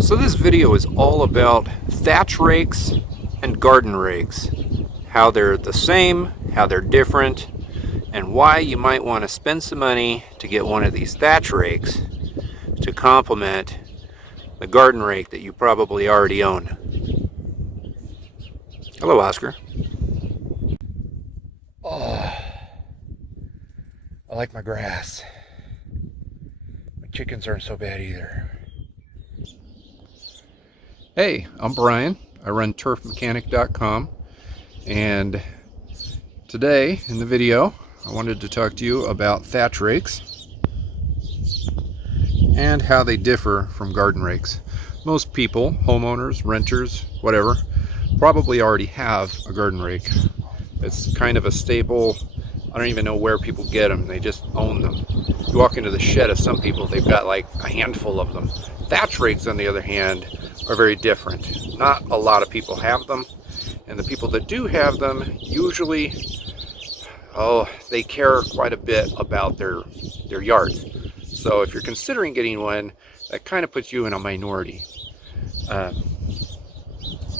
So this video is all about thatch rakes and garden rakes. How they're the same, how they're different, and why you might want to spend some money to get one of these thatch rakes to complement the garden rake that you probably already own. Hello, Oscar. Oh, I like my grass. My chickens aren't so bad either. Hey, I'm Brian. I run turfmechanic.com, and today in the video I wanted to talk to you about thatch rakes and how they differ from garden rakes. Most people, homeowners, renters, whatever, probably already have a garden rake. It's kind of a staple. I don't even know where people get them. They just own them. You walk into the shed of some people, they've got like a handful of them. Thatch rakes, on the other hand, are very different. Not a lot of people have them, and the people that do have them usually, they care quite a bit about their yards. So if you're considering getting one, that kind of puts you in a minority.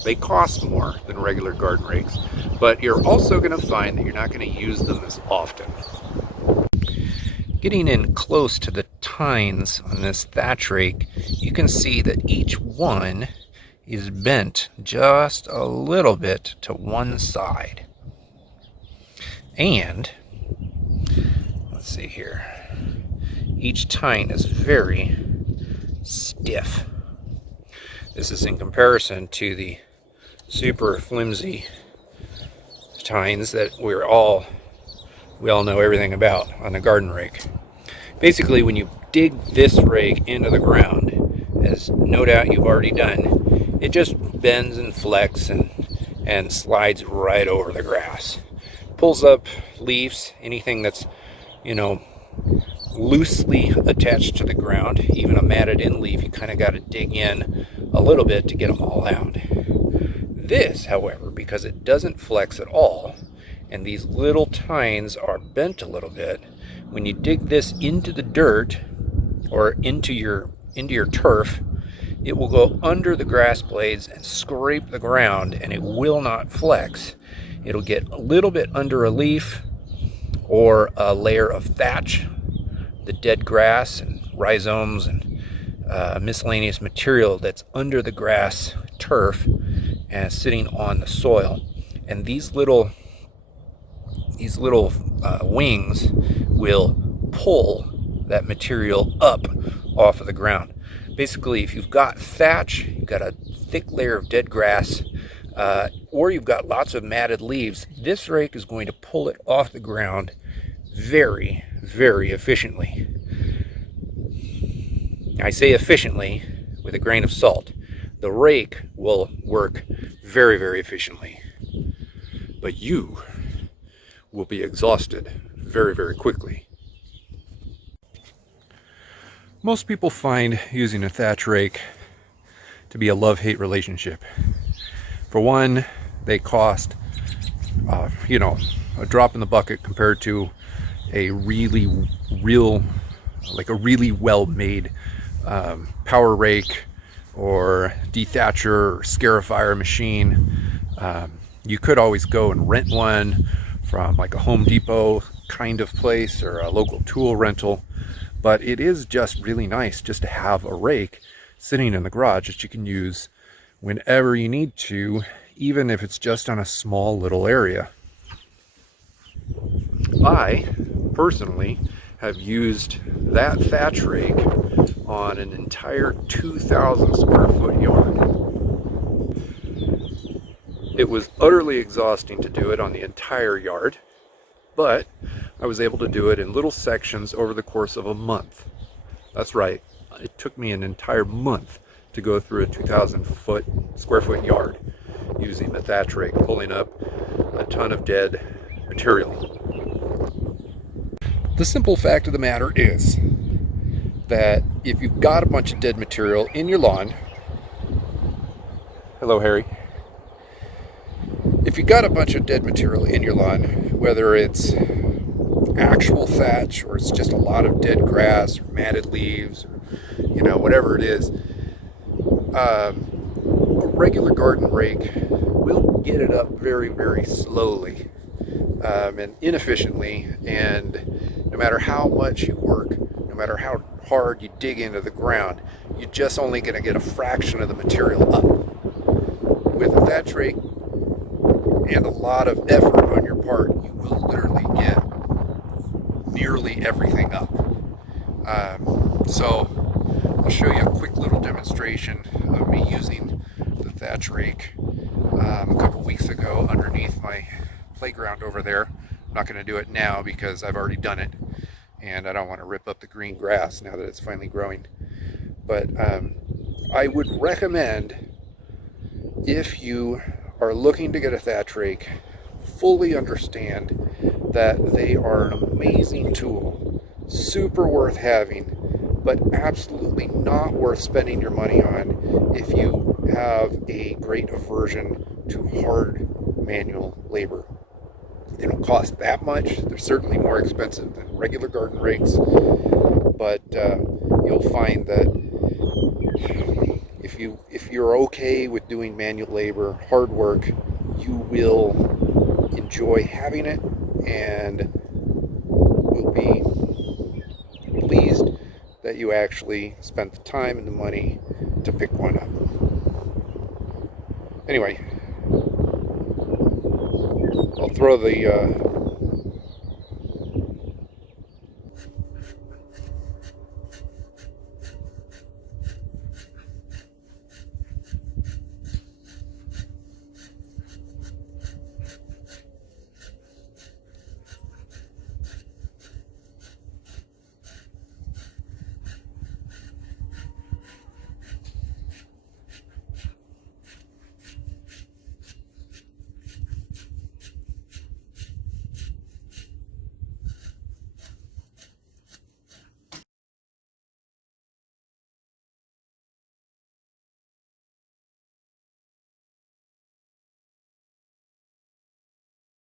They cost more than regular garden rakes, but you're also going to find that you're not going to use them as often. Getting in close to the tines on this thatch rake, you can see that each one is bent just a little bit to one side. And, let's see here, each tine is very stiff. This is in comparison to the super flimsy tines that we all know everything about on the garden rake. Basically, when you dig this rake into the ground, as no doubt you've already done, it just bends and flexes and slides right over the grass. Pulls up leaves, anything that's, loosely attached to the ground, even a matted in leaf, you kind of got to dig in a little bit to get them all out. This, however, because it doesn't flex at all, and these little tines are bent a little bit, when you dig this into the dirt or into your turf, it will go under the grass blades and scrape the ground, and it will not flex. It'll get a little bit under a leaf or a layer of thatch, the dead grass and rhizomes and miscellaneous material that's under the grass turf and sitting on the soil. And these little wings will pull that material up off of the ground. Basically, if you've got thatch, you've got a thick layer of dead grass, or you've got lots of matted leaves, this rake is going to pull it off the ground very, very efficiently. I say efficiently with a grain of salt. The rake will work very, very efficiently, but you will be exhausted very, very quickly. Most people find using a thatch rake to be a love-hate relationship. For one, they cost, a drop in the bucket compared to a really well-made power rake or dethatcher or scarifier machine. You could always go and rent one from like a Home Depot kind of place or a local tool rental, but it is just really nice just to have a rake sitting in the garage that you can use whenever you need to, even if it's just on a small little area. I personally have used that thatch rake on an entire 2,000 square foot yard. It was utterly exhausting to do it on the entire yard, but I was able to do it in little sections over the course of a month. That's right, it took me an entire month to go through a 2,000 square foot yard using the thatch rake, pulling up a ton of dead material. The simple fact of the matter is that if you've got a bunch of dead material in your lawn, hello Harry, if you've got a bunch of dead material in your lawn, whether it's actual thatch or it's just a lot of dead grass or matted leaves or whatever it is, A regular garden rake will get it up very, very slowly and inefficiently, and no matter how much you work, no matter how hard you dig into the ground, you're just only going to get a fraction of the material up. With a thatch rake and a lot of effort on your part, you will literally get nearly everything up. So I'll show you a quick little demonstration of me using the thatch rake a couple weeks ago underneath my playground over there. I'm not going to do it now because I've already done it, and I don't want to rip up the green grass now that it's finally growing. But I would recommend, if you are looking to get a thatch rake, fully understand that they are an amazing tool, super worth having, but absolutely not worth spending your money on if you have a great aversion to hard manual labor. They don't cost that much. They're certainly more expensive than regular garden rakes, but you'll find that if you're okay with doing manual labor, hard work, you will enjoy having it and will be pleased that you actually spent the time and the money to pick one up. Anyway, I'll throw the